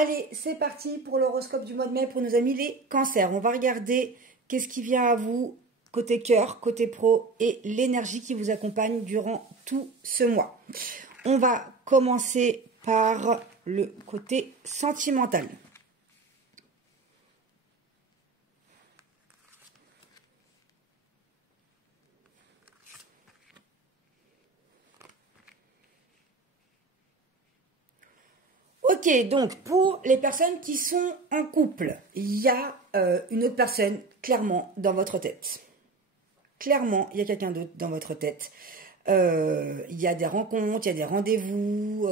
Allez, c'est parti pour l'horoscope du mois de mai pour nos amis les cancers. On va regarder qu'est-ce qui vient à vous, côté cœur, côté pro et l'énergie qui vous accompagne durant tout ce mois. On va commencer par le côté sentimental. Ok, donc pour les personnes qui sont en couple, il y a une autre personne clairement dans votre tête. Clairement, il y a quelqu'un d'autre dans votre tête. Il y a des rencontres, il y a des rendez-vous.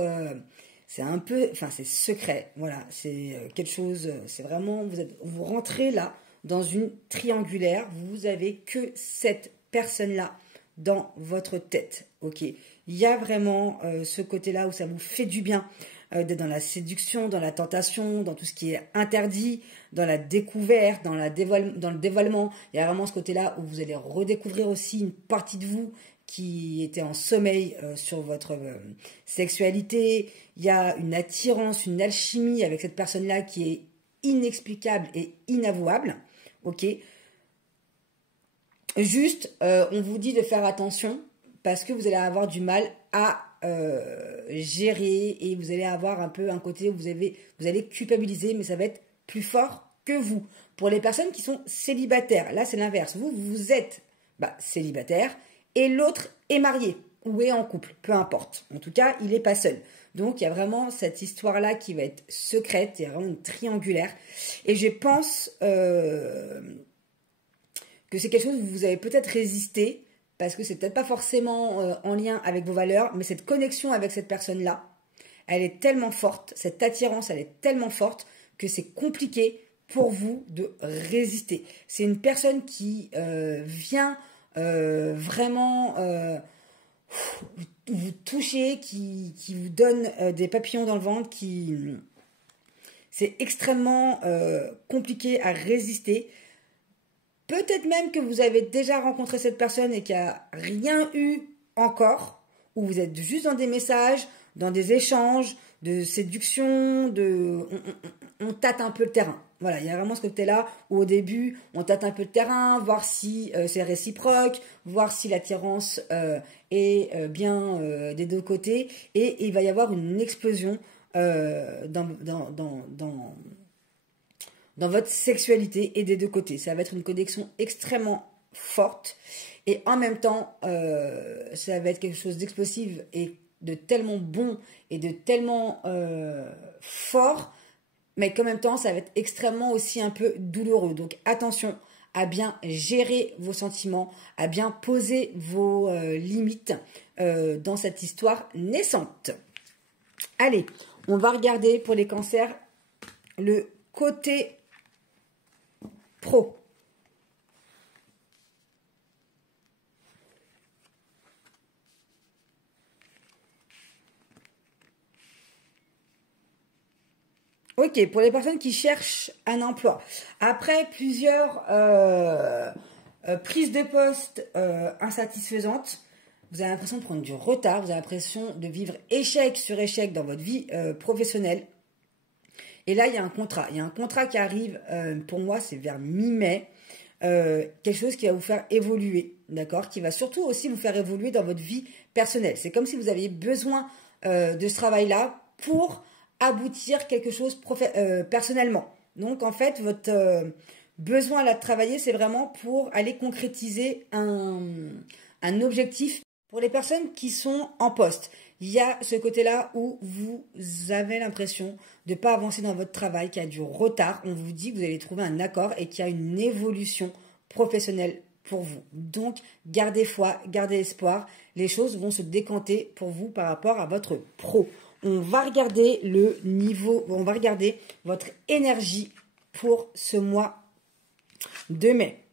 C'est un peu, enfin c'est secret. Voilà, c'est quelque chose. C'est vraiment, vous rentrez là dans une triangulaire. Vous avez que cette personne-là dans votre tête. Ok, il y a vraiment ce côté-là où ça vous fait du bien. D'être dans la séduction, dans la tentation, dans tout ce qui est interdit, dans la découverte, dans le dévoilement. Il y a vraiment ce côté-là où vous allez redécouvrir aussi une partie de vous qui était en sommeil sur votre sexualité. Il y a une attirance, une alchimie avec cette personne-là qui est inexplicable et inavouable. Ok. Juste, on vous dit de faire attention parce que vous allez avoir du mal à gérer et vous allez avoir un peu un côté où vous allez culpabiliser, mais ça va être plus fort que vous. Pour les personnes qui sont célibataires, là c'est l'inverse. Vous êtes célibataire et l'autre est marié ou est en couple, peu importe. En tout cas, il n'est pas seul. Donc il y a vraiment cette histoire-là qui va être secrète, il y a vraiment une triangulaire. Et je pense que c'est quelque chose où vous avez peut-être résisté, parce que c'est peut-être pas forcément en lien avec vos valeurs, mais cette connexion avec cette personne-là, elle est tellement forte, cette attirance, elle est tellement forte que c'est compliqué pour vous de résister. C'est une personne qui vient vraiment vous toucher, qui vous donne des papillons dans le ventre, c'est extrêmement compliqué à résister. Peut-être même que vous avez déjà rencontré cette personne et qu'il n'y a rien eu encore, ou vous êtes juste dans des messages, dans des échanges, de séduction, on tâte un peu le terrain. Voilà, il y a vraiment ce côté-là où au début, on tâte un peu le terrain, voir si c'est réciproque, voir si l'attirance est bien des deux côtés, et il va y avoir une explosion dans votre sexualité et des deux côtés. Ça va être une connexion extrêmement forte et en même temps, ça va être quelque chose d'explosif et de tellement bon et de tellement fort, mais qu'en même temps, ça va être extrêmement aussi un peu douloureux. Donc attention à bien gérer vos sentiments, à bien poser vos limites dans cette histoire naissante. Allez, on va regarder pour les cancers le côté pro. Ok, pour les personnes qui cherchent un emploi. Après plusieurs prises de poste insatisfaisantes, vous avez l'impression de prendre du retard, vous avez l'impression de vivre échec sur échec dans votre vie professionnelle. Et là, il y a un contrat. Il y a un contrat qui arrive, pour moi, c'est vers mi-mai. Quelque chose qui va vous faire évoluer, d'accord? Qui va surtout aussi vous faire évoluer dans votre vie personnelle. C'est comme si vous aviez besoin de ce travail-là pour aboutir quelque chose personnellement. Donc, en fait, votre besoin là de travailler, c'est vraiment pour aller concrétiser un objectif. Pour les personnes qui sont en poste, il y a ce côté-là où vous avez l'impression de ne pas avancer dans votre travail, qu'il y a du retard. On vous dit que vous allez trouver un accord et qu'il y a une évolution professionnelle pour vous. Donc, gardez foi, gardez espoir. Les choses vont se décanter pour vous par rapport à votre pro. On va regarder le niveau, on va regarder votre énergie pour ce mois de mai.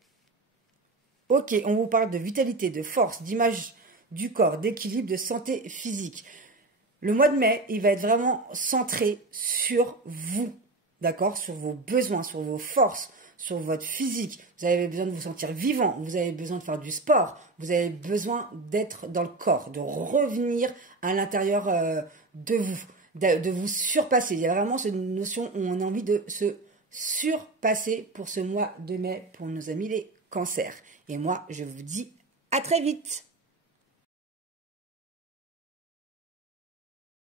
Ok, on vous parle de vitalité, de force, d'image du corps, d'équilibre, de santé physique. Le mois de mai, il va être vraiment centré sur vous, d'accord? Sur vos besoins, sur vos forces, sur votre physique. Vous avez besoin de vous sentir vivant, vous avez besoin de faire du sport, vous avez besoin d'être dans le corps, de revenir à l'intérieur de vous. de vous surpasser. Il y a vraiment cette notion où on a envie de se surpasser pour ce mois de mai pour nos amis les cancers. Et moi, je vous dis à très vite.